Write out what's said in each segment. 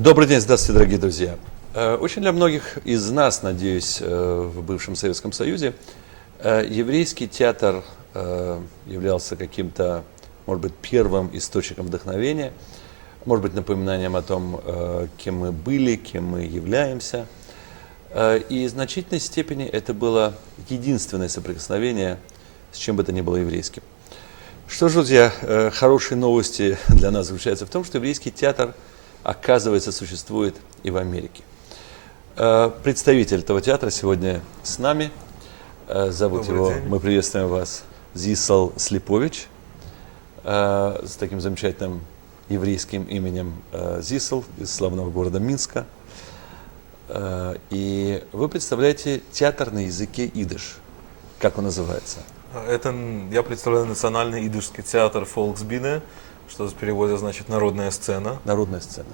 Добрый день, здравствуйте, дорогие друзья. Очень для многих из нас, надеюсь, в бывшем Советском Союзе, еврейский театр являлся каким-то, может быть, первым источником вдохновения, может быть, напоминанием о том, кем мы были, кем мы являемся. И в значительной степени это было единственное соприкосновение с чем бы то ни было еврейским. Что же, друзья, хорошие новости для нас заключаются в том, что еврейский театр, оказывается, существует и в Америке. Представитель этого театра сегодня с нами. Зовут Добрый его, день. мы приветствуем вас, Зисел Слипович, с таким замечательным еврейским именем Зисел из славного города Минска. И вы представляете театр на языке идиш. Как он называется? Я представляю национальный идишский театр Volksbühne, что в переводе значит «народная сцена». Народная сцена.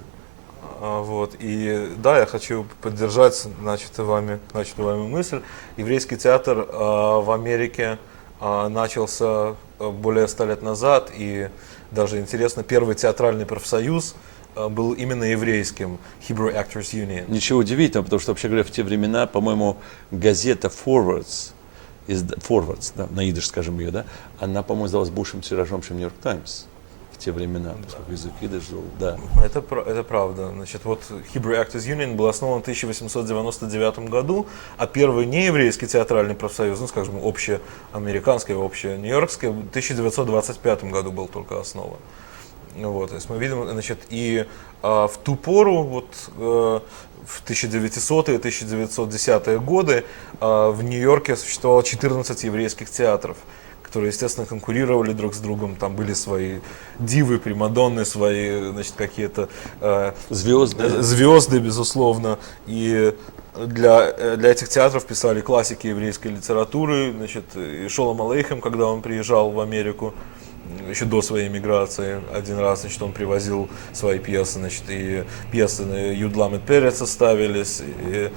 Вот. И да, я хочу поддержать начатую вами мысль. Еврейский театр в Америке начался более 100 лет назад, и даже интересно, первый театральный профсоюз был именно еврейским, Hebrew Actors Union. Ничего удивительного, потому что, вообще говоря, в те времена, по-моему, газета Forwards, да, на идиш, скажем ее, да, она, по-моему, издавалась большим тиражом, чем Нью-Йорк Таймс в те времена, поскольку язык идиш был, да. Это правда. Значит, вот Hebrew Actors Union был основан в 1899 году, а первый нееврейский театральный профсоюз, ну, скажем, общеамериканский, общенью-йоркский, в 1925 году был только основан. Вот, то есть мы видим, значит, и в ту пору, вот в 1900-е, 1910-е годы в Нью-Йорке существовало 14 еврейских театров, которые, естественно, конкурировали друг с другом. Там были свои дивы, примадонны, свои, значит, какие-то звезды, безусловно. И для этих театров писали классики еврейской литературы. Значит, и Шолом Алейхем, когда он приезжал в Америку, еще до своей миграции, один раз, значит, он привозил свои пьесы, значит, и пьесы Юд Ламед Перец ставились. И,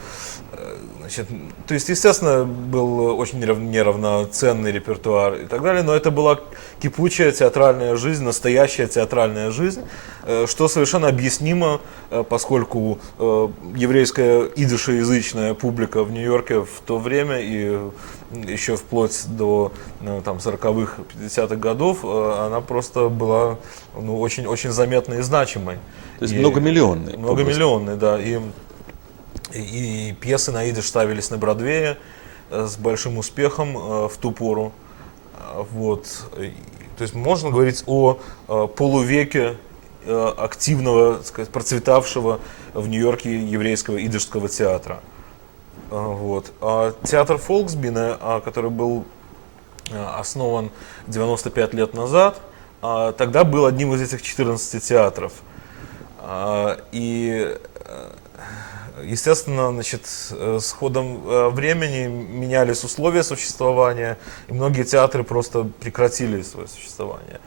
значит, то есть, естественно, был очень неравноценный репертуар и так далее, но это была кипучая театральная жизнь, настоящая театральная жизнь, что совершенно объяснимо, поскольку еврейская идишеязычная публика в Нью-Йорке в то время и еще вплоть до там, 40-х, 50-х годов, она просто была очень, очень заметной и значимой. То есть многомиллионной. Многомиллионной, да. И пьесы на идиш ставились на Бродвее с большим успехом в ту пору. Вот. То есть можно говорить о полувеке активного, так сказать, процветавшего в Нью-Йорке еврейского идишского театра. Вот. А театр Volksbühne, который был основан 95 лет назад, тогда был одним из этих 14 театров. И, естественно, значит, с ходом времени менялись условия существования, и многие театры просто прекратили свое существование.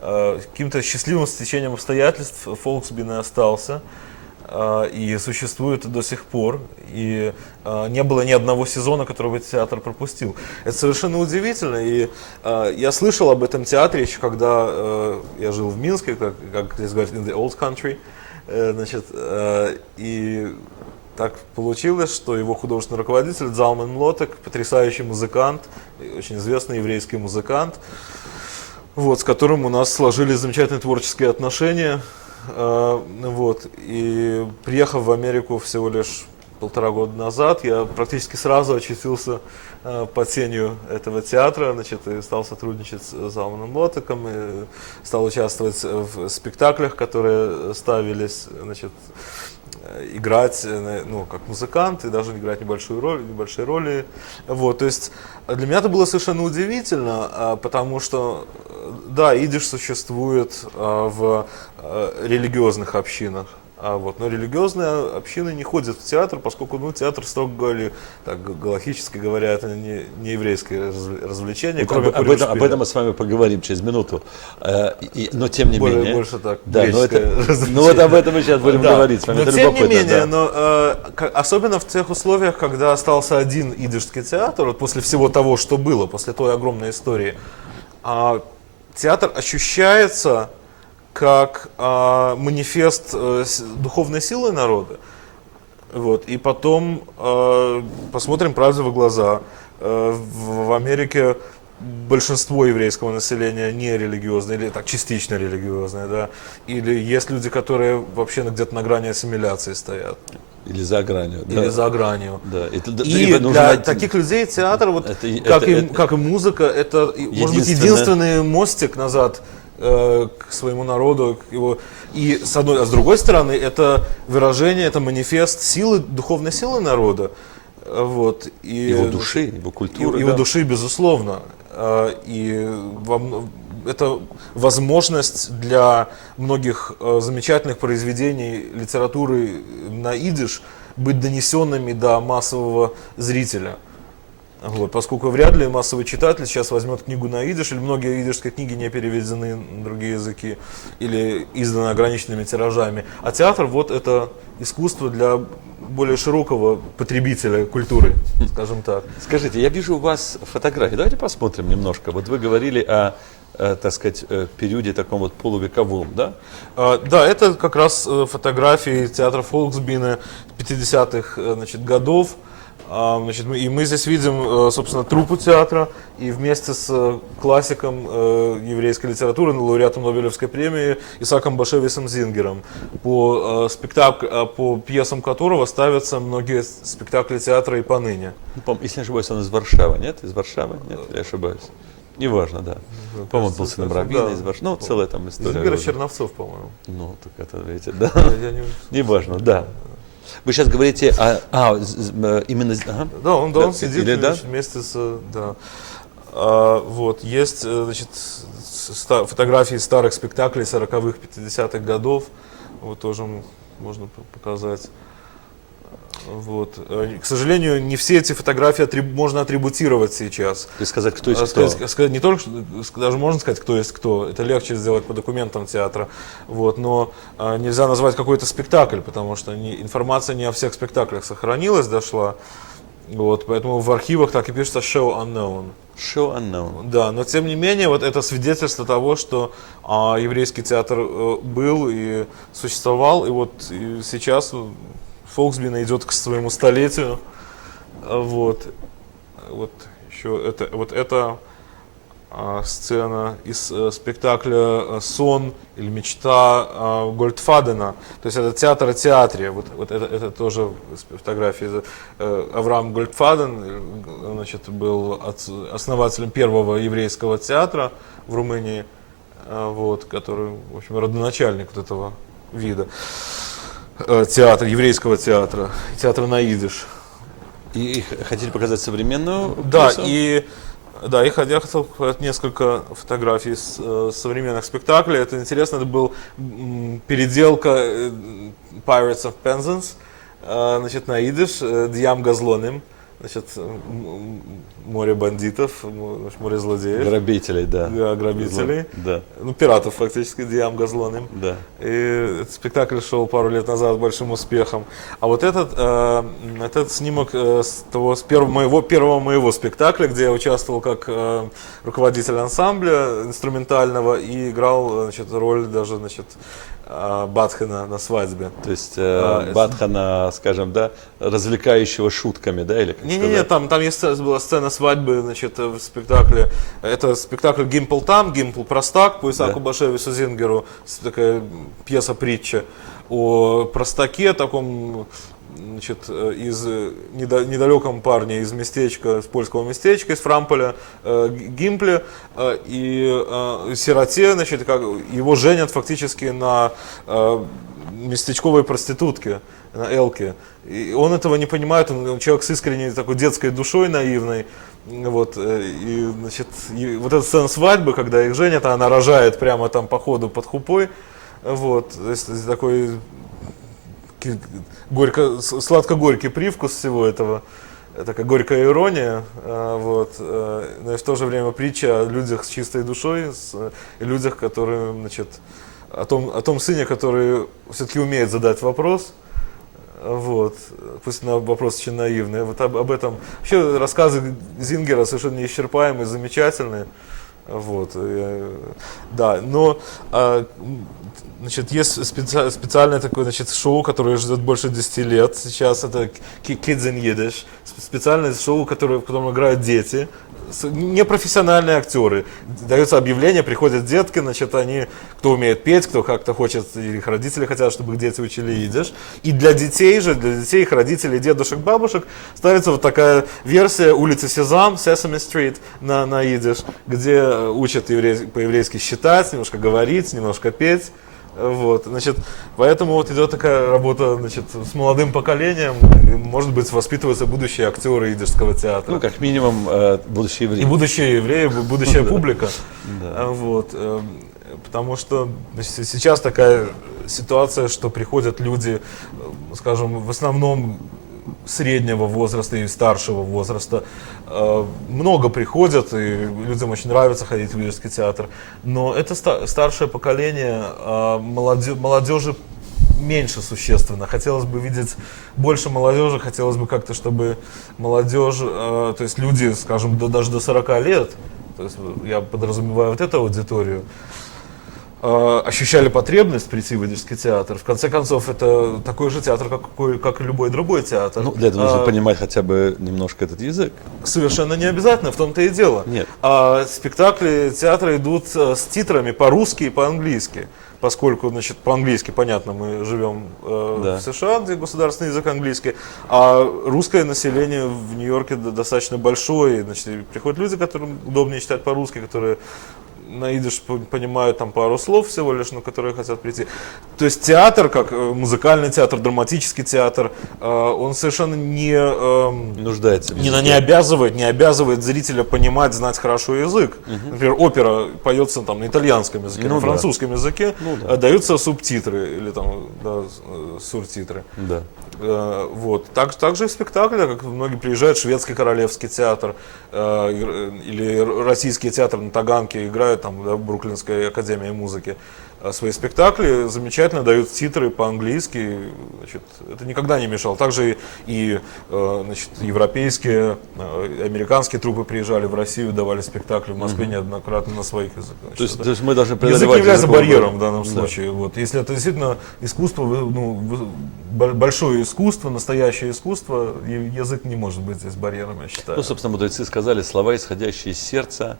Каким-то счастливым стечением обстоятельств Volksbühne остался и существует до сих пор, и не было ни одного сезона, который бы театр пропустил. Это совершенно удивительно, и я слышал об этом театре еще когда я жил в Минске, как здесь говорят, in the old country, значит, и так получилось, что его художественный руководитель Залман Млотек, потрясающий музыкант, очень известный еврейский музыкант, вот, с которым у нас сложились замечательные творческие отношения. Вот. И приехав в Америку всего лишь 1,5 года назад, я практически сразу очутился под сенью этого театра, значит, и стал сотрудничать с Залманом Млотеком, и стал участвовать в спектаклях, которые ставились, значит, играть, ну, как музыкант и даже играть небольшие роли. Вот, то есть для меня это было совершенно удивительно, потому что, да, идиш существует в религиозных общинах, вот, но религиозные общины не ходят в театр, поскольку, ну, театр, строго говоря, так галахически говоря, это не еврейское развлечение. Кроме об этом мы с вами поговорим через минуту. Но тем не менее. Больше так. Да, ну вот об этом мы сейчас будем говорить с вами. Но тем не менее, особенно в тех условиях, когда остался один идишский театр, вот после всего того, что было, после той огромной истории, театр ощущается как манифест духовной силы народа. Вот. И потом посмотрим правде в глаза. В Америке большинство еврейского населения не религиозное, или так частично религиозное, да. Или есть люди, которые вообще где-то на грани ассимиляции стоят. Или за гранью. Да. Или за гранью. Да. И нужно для найти- таких людей театр, вот, это- как и музыка, это может быть единственный мостик назад к своему народу. К его. И с одной, а с другой стороны, это выражение, это манифест силы, духовной силы народа. Вот, и, его души, его культуры. его да. души, безусловно. И это возможность для многих замечательных произведений литературы на идиш быть донесенными до массового зрителя. Вот, поскольку вряд ли массовый читатель сейчас возьмет книгу на идиш, или многие идишские книги не переведены на другие языки, или изданы ограниченными тиражами. А театр вот это искусство для более широкого потребителя культуры, скажем так. Скажите, я вижу у вас фотографии. Давайте посмотрим немножко. Вот вы говорили о, так сказать, периоде таком вот полувековом, да? Да, это как раз фотографии театра Фолксбина 50-х годов. Значит, и мы здесь видим, собственно, труппу театра, и вместе с классиком еврейской литературы, лауреатом Нобелевской премии Исааком Башевисом Зингером, по пьесам которого ставятся многие спектакли театра и поныне. Если не ошибаюсь, он из Варшавы, нет? Из Варшавы? Нет, я ошибаюсь. Неважно, да. По-моему, он был сыном раввина из Варшавы. Ну, целая там история. Зингера Черновцов, по-моему. Ну, так это, видите, да. Я не... Неважно, да. Вы сейчас говорите именно... Ага. Да, он сидит Или, да? вместе с... Да. Вот, есть, значит, фотографии старых спектаклей 40-х, 50-х годов. Вот тоже можно показать. Вот. К сожалению, не все эти фотографии можно атрибутировать сейчас. То есть сказать, кто есть кто. Сказать не только, даже можно сказать, кто есть кто. Это легче сделать по документам театра. Вот. Но нельзя назвать какой-то спектакль, потому что информация не о всех спектаклях сохранилась, дошла. Вот. Поэтому в архивах так и пишется show unknown. Show unknown. Да, но тем не менее, вот это свидетельство того, что еврейский театр был и существовал, и вот и сейчас Фолксбин идет к своему столетию. Вот еще это сцена из спектакля «Сон» или «Мечта» Гольдфадена. То есть это театр о театре. Вот это тоже фотографии. Авраам Гольдфаден, значит, был основателем первого еврейского театра в Румынии, вот, который, в общем, родоначальник вот этого вида. Театра, еврейского театра, театра на идиш. И хотели показать современную Да, пьесу? я хотел показать несколько фотографий из современных спектаклей. Это интересно, это был переделка Pirates of Penzance, значит, на идиш, Дьям Газлоним, значит, море бандитов, море злодеев. Грабителей, да. Да, грабителей. Да. Ну, пиратов фактически, Дьям Газлоним. Да. И этот спектакль шел пару лет назад с большим успехом. А вот этот снимок первого моего спектакля, где я участвовал как руководитель ансамбля инструментального и играл, значит, роль даже, значит, Батхана на свадьбе. То есть Батхана, скажем, да, развлекающего шутками, да, или как Не-не-не, сказать? там была сцена свадьбы, значит, в спектакле. Это спектакль «Гимпл там», «Гимпл простак» по Исааку Башевису Зингеру, такая пьеса-притча о простаке, таком, значит, из недалеком парне из местечка, из польского местечка, из Фрамполя, Гимпле, и сироте, значит, как его женят фактически на местечковой проститутке, на Элке. И он этого не понимает, он человек с искренней такой детской душой наивной. Вот, и, значит, вот эта сцена свадьбы, когда их женят, она рожает прямо там по ходу под хупой. Вот, то есть такой сладко-горький привкус всего этого, такая горькая ирония, вот, но и в то же время притча о людях с чистой душой, и людях, которые, значит, о том сыне, который все-таки умеет задать вопрос, вот, пусть вопрос очень наивный, вот об этом. Вообще рассказы Зингера совершенно неисчерпаемые, замечательные. Вот, да, но значит, есть специальное такое, значит, шоу, которое ждет больше 10 лет. Сейчас это Kids in Yiddish, специальное шоу, в котором играют дети, непрофессиональные актеры. Дается объявление, приходят детки, значит, они, кто умеет петь, кто как-то хочет, их родители хотят, чтобы их дети учили идиш. И для детей же, для детей, их родителей, дедушек, бабушек, ставится вот такая версия улицы Сезам, Sesame Street на идиш, где учат по-еврейски считать, немножко говорить, немножко петь. Вот, значит, поэтому вот идет такая работа, значит, с молодым поколением, и, может быть, воспитываются будущие актеры идишского театра. Ну, как минимум, будущие евреи. И будущие евреи, будущая публика. Вот, потому что, значит, сейчас такая ситуация, что приходят люди, скажем, в основном среднего возраста и старшего возраста. Много приходят, и людям очень нравится ходить в Йиддишский театр. Но это старшее поколение, молодежи меньше существенно. Хотелось бы видеть больше молодежи, хотелось бы как-то, чтобы молодежь, то есть люди, скажем, даже до 40 лет, то есть я подразумеваю вот эту аудиторию, ощущали потребность прийти в Йиддишский театр. В конце концов, это такой же театр, как и любой другой театр. Ну, для этого нужно понимать хотя бы немножко этот язык. Совершенно не обязательно, в том-то и дело. Нет. Спектакли театра идут с титрами по-русски и по-английски. Поскольку, значит, по-английски, понятно, мы живем в США, где государственный язык английский, а русское население в Нью-Йорке достаточно большое. Значит, приходят люди, которым удобнее читать по-русски, которые на идиш понимают там пару слов всего лишь, но которые хотят прийти. То есть театр, как музыкальный театр, драматический театр, он совершенно не нуждается в языке. не обязывает зрителя понимать, знать хорошо язык. Например, опера поется там на итальянском языке, на французском языке, даются субтитры или там суртитры. Да. Вот. Также и в спектакле, как многие приезжают, шведский королевский театр или российский театр на Таганке, играют там, да, Бруклинская академия музыки. Свои спектакли замечательно дают титры по-английски, значит, это никогда не мешало. Также и значит, европейские, американские труппы приезжали в Россию, давали спектакли в Москве неоднократно на своих языках. Значит, то есть мы должны язык не является барьером в данном случае. Вот. Если это действительно искусство, большое искусство, настоящее искусство, язык не может быть здесь барьером, я считаю. Ну, собственно, мудрецы сказали, слова, исходящие из сердца,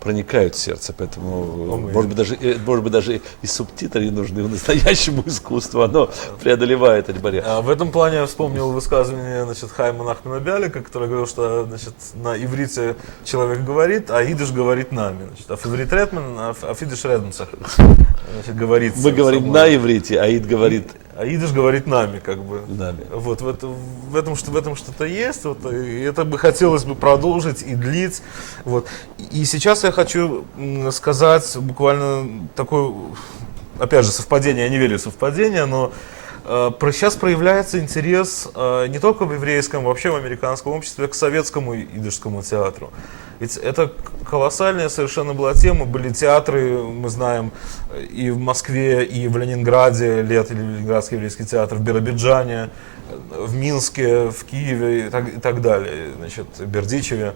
проникают в сердце, поэтому, может быть, даже и субтитры не нужны настоящему искусству, оно преодолевает эти барьеры. В этом плане я вспомнил высказывание, значит, Хайма Нахмана Бялика, который говорил, что, значит, на иврите человек говорит, а идиш говорит нами. Значит, афиврит редмен, афидиш редмцах. Говорит. Мы говорим на иврите, а ид говорит... А идиш говорит нами, как бы. Нами. Вот, в этом что-то есть, вот, и это бы хотелось бы продолжить и длить. Вот. И сейчас я хочу сказать буквально такое, опять же, совпадение, я не верю в совпадение, но сейчас проявляется интерес не только в еврейском, вообще в американском обществе к советскому идишскому театру. Ведь это колоссальная совершенно была тема. Были театры, мы знаем, и в Москве, и в Ленинграде, Ленинградский еврейский театр, в Биробиджане, в Минске, в Киеве и так далее, значит, в Бердичеве.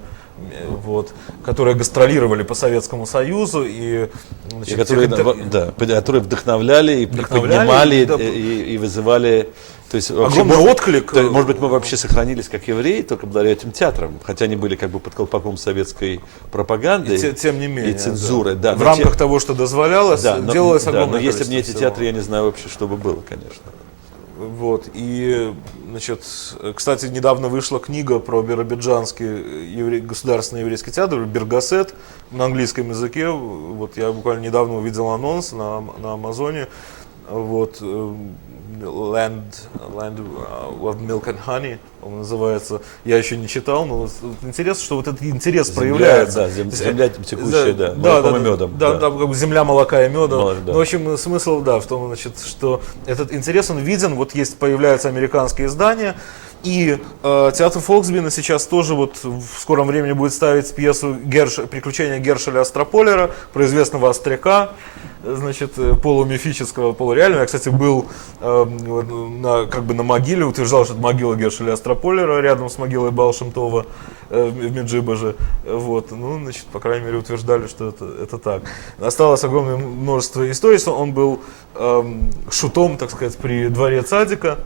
Вот, которые гастролировали по Советскому Союзу и, значит, которые вдохновляли и поднимали и вызывали, то есть огромный отклик. Может быть, мы вообще сохранились как евреи только благодаря этим театрам, хотя они были как бы под колпаком советской пропаганды тем не менее, и цензуры. Да. В рамках того, что дозволялось, делалось огромное но если бы не эти всего. театры, я не знаю вообще, что бы было, конечно. Вот, и, значит, кстати, недавно вышла книга про биробиджанский государственный еврейский театр, Бергасет, на английском языке. Вот я буквально недавно увидел анонс на Амазоне. Вот, Land of Milk and Honey, он называется. Я еще не читал, но интересно, что вот этот интерес проявляется. Земля текущая, молоком и медом. Да, как бы земля, молока и меда. Ну, в общем, смысл, в том, значит, что этот интерес, он виден. Вот появляются американские издания, И театр Фолксбина сейчас тоже вот в скором времени будет ставить пьесу «Приключения Гершеля Астрополера» про известного остряка, значит, полумифического, полуреального. Я, кстати, был как бы на могиле, утверждал, что это могила Гершеля Астрополера рядом с могилой Баал-Шем-Това в Меджибаже. Вот. Ну, значит, по крайней мере, утверждали, что это так. Осталось огромное множество историй. Он был шутом, так сказать, при дворе цадика.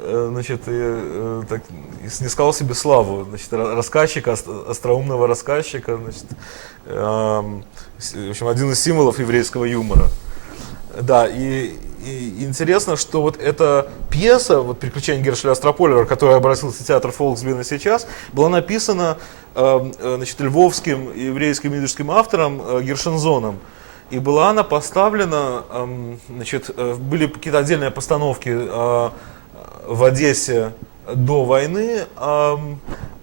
Значит, и снискал себе славу, значит, рассказчика, остроумного рассказчика, значит, в общем, один из символов еврейского юмора. Да, и интересно, что вот эта пьеса, вот «Приключения Гершеля Астрополера», которая обратился в театр Фолксбина сейчас, была написана, значит, львовским еврейским идишским автором Гершензоном. И была она поставлена, значит, были какие-то отдельные постановки в Одессе до войны,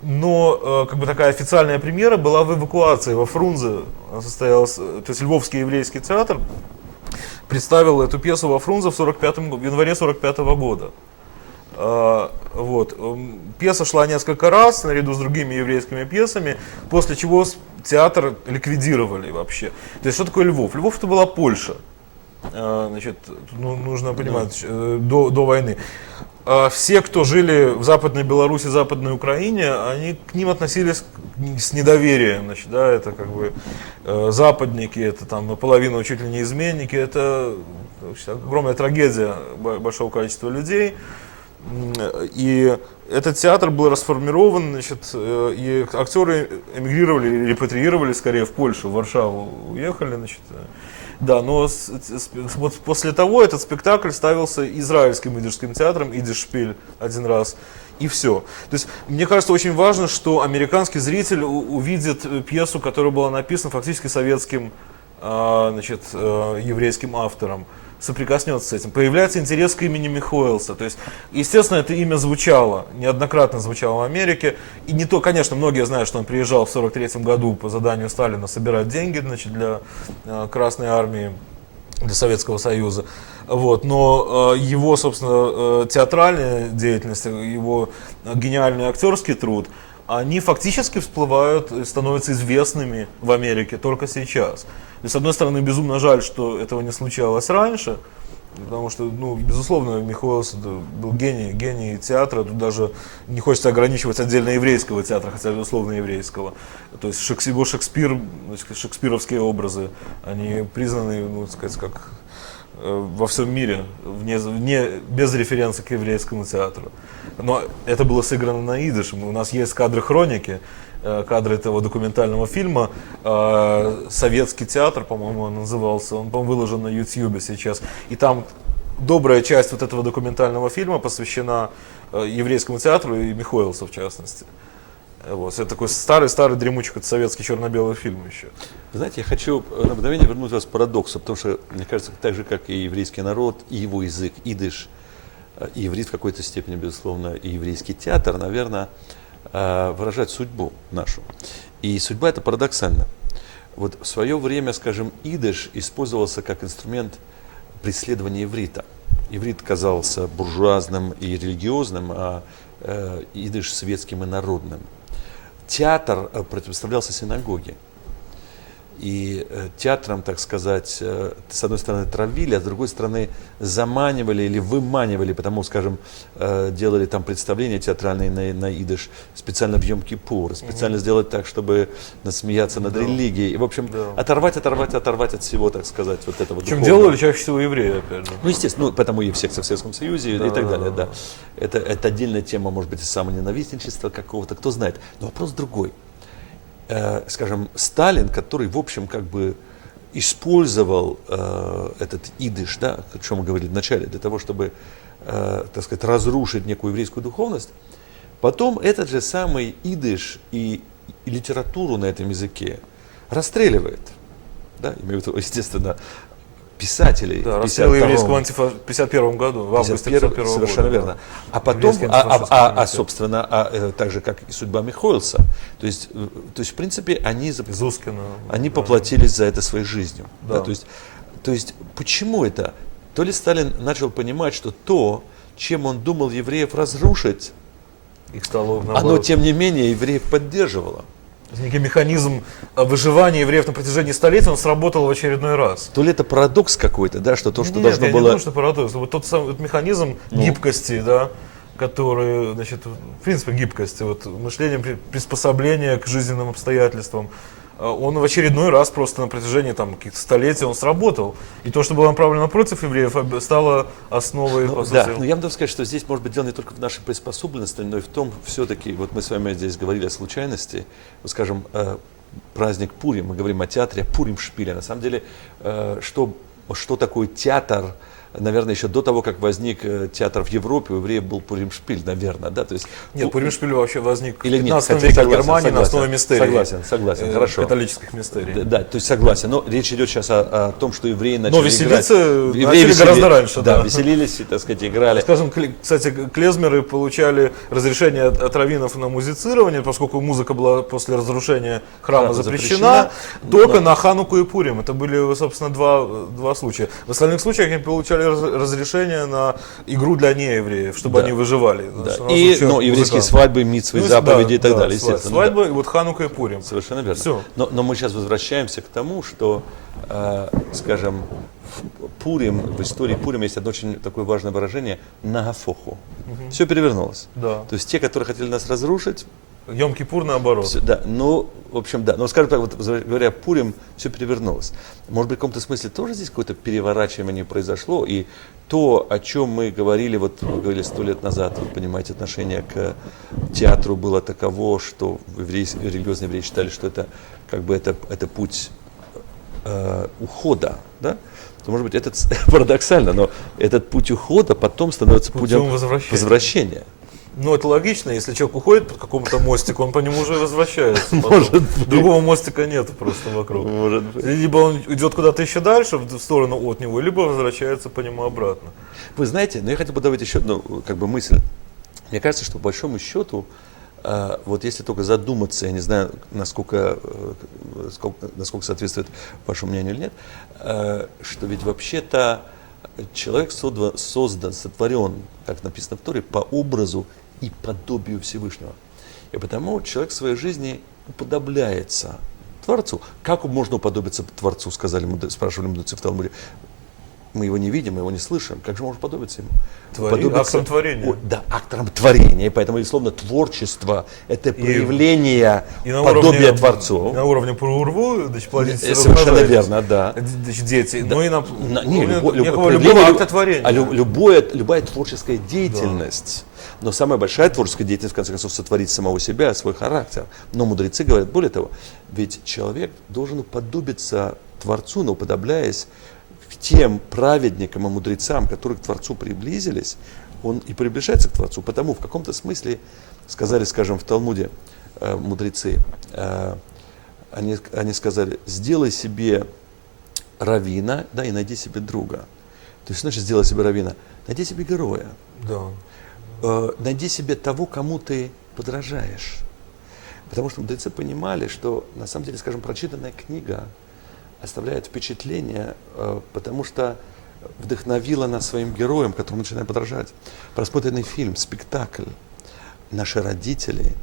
но как бы такая официальная премьера была в эвакуации во Фрунзе. Она состоялась, то есть Львовский еврейский театр представил эту пьесу во Фрунзе в январе 1945 года. Вот. Пьеса шла несколько раз наряду с другими еврейскими пьесами, после чего театр ликвидировали вообще. То есть что такое Львов? Львов это была Польша. Значит, нужно понимать, до войны. Все, кто жили в Западной Беларуси, Западной Украине, они к ним относились с недоверием. Значит, да, это как бы западники, это там наполовину чуть ли не изменники, это огромная трагедия большого количества людей. И этот театр был расформирован, значит, и актеры эмигрировали, или репатриировали скорее в Польшу, в Варшаву уехали, значит. Да, но вот после того этот спектакль ставился израильским идишским театром, Идиш-шпиль, один раз, и все. То есть, мне кажется, очень важно, что американский зритель увидит пьесу, которая была написана фактически советским, значит, еврейским автором, соприкоснется с этим. Появляется интерес к имени Михоэлса. То есть, естественно, это имя звучало, неоднократно звучало в Америке. И не то, конечно, многие знают, что он приезжал в 1943 году по заданию Сталина собирать деньги, значит, для Красной Армии, для Советского Союза. Вот. Но его, собственно, театральная деятельность, его гениальный актерский труд, они фактически всплывают и становятся известными в Америке только сейчас. И, с одной стороны, безумно жаль, что этого не случалось раньше, потому что, ну, безусловно, Михоэлс был гений театра, тут даже не хочется ограничивать отдельно еврейского театра, хотя, безусловно, еврейского. То есть его Шекспир, шекспировские образы, они признаны, ну, так сказать, как во всем мире, без референса к еврейскому театру. Но это было сыграно на идише. У нас есть кадры хроники, кадры этого документального фильма. «Советский театр», по-моему, он назывался. Он, по-моему, выложен на YouTube сейчас. И там добрая часть вот этого документального фильма посвящена еврейскому театру и Михоэлсу, в частности. Вот. Это такой старый дремучий советский черно-белый фильм еще. Вы знаете, я хочу на мгновение вернуть вас к парадоксу, потому что, мне кажется, так же, как и еврейский народ, и его язык, идиш, и иврит в какой-то степени, безусловно, и еврейский театр, наверное, выражает судьбу нашу. И судьба это парадоксально. Вот в свое время, скажем, идиш использовался как инструмент преследования иврита. Иврит казался буржуазным и религиозным, а идиш светским и народным. Театр противоставлялся синагоге. И театром, так сказать, с одной стороны травили, а с другой стороны заманивали или выманивали, потому, скажем, делали там представления театральные на идиш специально в Йом-Кипур, специально сделать так, чтобы насмеяться над религией. И, в общем, оторвать от всего, так сказать, вот этого Чем духовного. делали чаще всего евреи, опять же. Ну, естественно, потому и в секте в Советском Союзе и так далее, да. Это отдельная тема, может быть, и самоненавистничества какого-то, кто знает. Но вопрос другой. Скажем, Сталин, который, в общем, как бы использовал этот идиш, да, о чем мы говорили вначале, для того, чтобы, так сказать, разрушить некую еврейскую духовность, потом этот же самый идиш и литературу на этом языке расстреливает. Да, имею в виду, естественно, писателей. Да, расстрел еврейского антифа в 1951 году, в августе 1951 года. Совершенно верно. А потом, собственно, так же, как и судьба Михоэлса, то есть, в принципе, они поплатились за это своей жизнью. Да. Да, то есть, почему это? То ли Сталин начал понимать, что то, чем он думал евреев разрушить, Их стало Оно, наоборот. тем не менее, евреев поддерживало. Некий механизм выживания евреев на протяжении столетий, он сработал в очередной раз. То ли это парадокс какой-то, да, что то, что Нет, должно я было... не думаю, что парадокс. Вот тот самый вот механизм гибкости, да, который, значит, в принципе, гибкости, вот, мышление приспособления к жизненным обстоятельствам, он в очередной раз просто на протяжении там, каких-то столетий он сработал. И то, что было направлено против евреев, стало основой... Ну, да, но я бы сказать, что здесь может быть дело не только в нашей приспособленности, но и в том, все-таки, вот мы с вами здесь говорили о случайности, вот, скажем, праздник Пурим, мы говорим о театре, о Пурим-шпиле. На самом деле, что такое театр, наверное, еще до того, как возник театр в Европе, у евреев был Пурим-шпиль, наверное, да, то есть... Нет, Пурим-шпиль вообще возник или в нет, 15 хотя, веке в согласен, Германии на согласен, основе мистерий. Согласен, хорошо. Католических мистерий. Да, то есть согласен, но речь идет сейчас о том, что евреи начали Но веселиться играть. начали гораздо раньше, да. да. Веселились и, так сказать, играли. Скажем, кстати, клезмеры получали разрешение от раввинов на музицирование, поскольку музыка была после разрушения храма запрещена, только на Хануку и Пурим. Это были, собственно, два случая. В остальных случаях они получали разрешение на игру для неевреев, чтобы они выживали. Да. И еврейские свадьбы, мицвы, заповеди и так далее, естественно. Свадьбы, и вот Ханука и Пурим. Совершенно верно. Все. Но мы сейчас возвращаемся к тому, что, скажем, в Пурим, в истории Пурим есть одно очень такое важное выражение «нагафоху». Все перевернулось. Да. То есть те, которые хотели нас разрушить, Йом-Кипур наоборот. да, ну, в общем, да. Но, скажем так, вот, говоря, Пурим, все перевернулось. Может быть, в каком-то смысле тоже здесь какое-то переворачивание произошло, и то, о чем мы говорили, вот мы говорили 100 лет назад, вы понимаете, отношение к театру было таково, что религиозные евреи считали, что это как бы это путь ухода, да? То, может быть, это парадоксально, но этот путь ухода потом становится путем возвращения. Ну, это логично, если человек уходит по какому-то мостику, он по нему уже возвращается. Может быть. Другого мостика нет просто вокруг. Может быть. Либо он идет куда-то еще дальше, в сторону от него, либо возвращается по нему обратно. Вы знаете, но я хотел бы добавить еще одну как бы мысль. Мне кажется, что по большому счету, вот если только задуматься, я не знаю, насколько соответствует вашему мнению или нет, что ведь вообще-то человек сотворен, как написано в Торе, по образу и подобию Всевышнего. И потому человек в своей жизни уподобляется Творцу. Как можно уподобиться Творцу, спрашивали мудрецы в Талмуде. Мы его не видим, мы его не слышим. Как же можно подобиться ему? Актом творения. Да, актором творения. И поэтому, безусловно, творчество – это проявление подобия Творцу. На уровне Пурурву, значит, плодитесь, совершенно верно, да. Значит, дети. Да. Ну и на любого акта творения. Любая творческая деятельность. Но самая большая творческая деятельность, в конце концов, сотворить самого себя, свой характер. Но мудрецы говорят, более того, ведь человек должен уподобиться Творцу, но уподобляясь к тем праведникам и мудрецам, которые к Творцу приблизились, он и приближается к Творцу. Потому в каком-то смысле сказали, скажем, в Талмуде мудрецы, они сказали, сделай себе раввина, да, и найди себе друга. То есть, значит, сделай себе раввина, найди себе героя. Да. Найди себе того, кому ты подражаешь. Потому что мудрецы понимали, что, на самом деле, скажем, прочитанная книга оставляет впечатление, потому что вдохновила нас своим героем, которому начинаем подражать. Просмотренный фильм, спектакль, наши родители,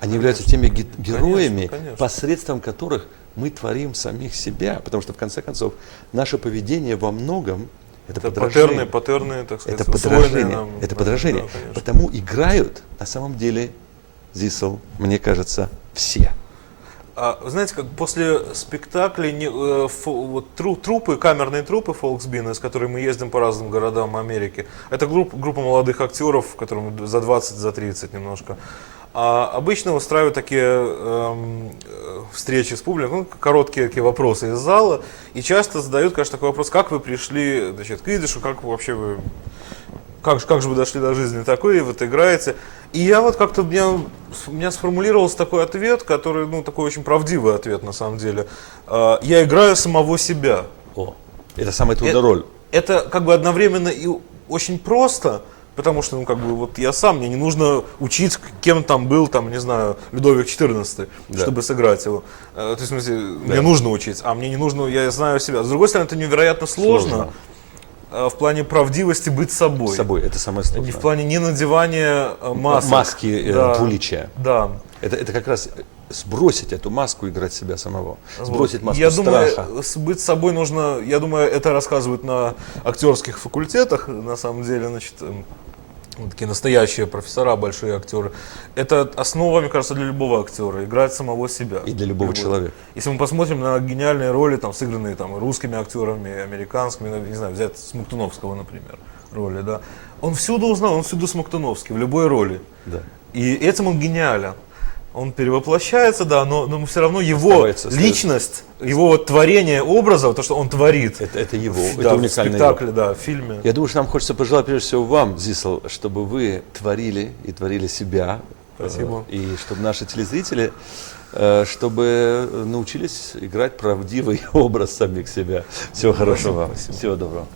они являются теми героями, конечно. посредством которых мы творим самих себя, потому что, в конце концов, наше поведение во многом это подражение. Паттерны, так сказать, это подражение. нам. Это подражение. Да, потому играют, на самом деле, Зисел, мне кажется, все. Вы знаете, как после спектаклей труппы, камерные труппы Folksbiene, с которыми мы ездим по разным городам Америки, это группа молодых актеров, которым за 20, за 30 немножко. Обычно устраивают такие встречи с публикой, ну, короткие такие вопросы из зала, и часто задают, конечно, такой вопрос, как вы пришли, значит, к идишу, как вообще вы, как же вы дошли до жизни такой, и вот играете. И я вот как-то, у меня сформулировался такой ответ, который, ну, такой очень правдивый ответ на самом деле. Я играю самого себя. О, это самая трудная роль. Это как бы одновременно и очень просто, потому что, ну, как бы, вот я сам, мне не нужно учить, кем там был, там, не знаю, Людовик XIV, да, чтобы сыграть его. То есть, в смысле, мне нужно учить, а мне не нужно, я знаю себя. С другой стороны, это невероятно сложно. в плане правдивости быть собой. С собой, это самое Не сложное. в плане не надевания масок. Маски Да. двуличия. Да. Это как раз сбросить эту маску, играть себя самого. Сбросить Вот. маску Я страха. думаю, быть собой нужно, я думаю, это рассказывают на актерских факультетах, на самом деле, значит, вот такие настоящие профессора, большие актеры. Это основа, мне кажется, для любого актера, играть самого себя. И для любого человека. Если мы посмотрим на гениальные роли, там, сыгранные там, русскими актерами, американскими, не знаю, взять Смоктуновского, например, роли, да, он всюду узнал, он всюду Смоктуновский, в любой роли. Да. И этим он гениален. Он перевоплощается, да, но все равно его Оставается личность, его вот творение образа, то, что он творит, Это его, да, это в уникальный спектакле, да, в фильме. Я думаю, что нам хочется пожелать прежде всего вам, Зисел, чтобы вы творили и творили себя. Спасибо. И чтобы наши телезрители, чтобы научились играть правдивый образ самих себя. Всего хорошего вам. Спасибо. Всего доброго.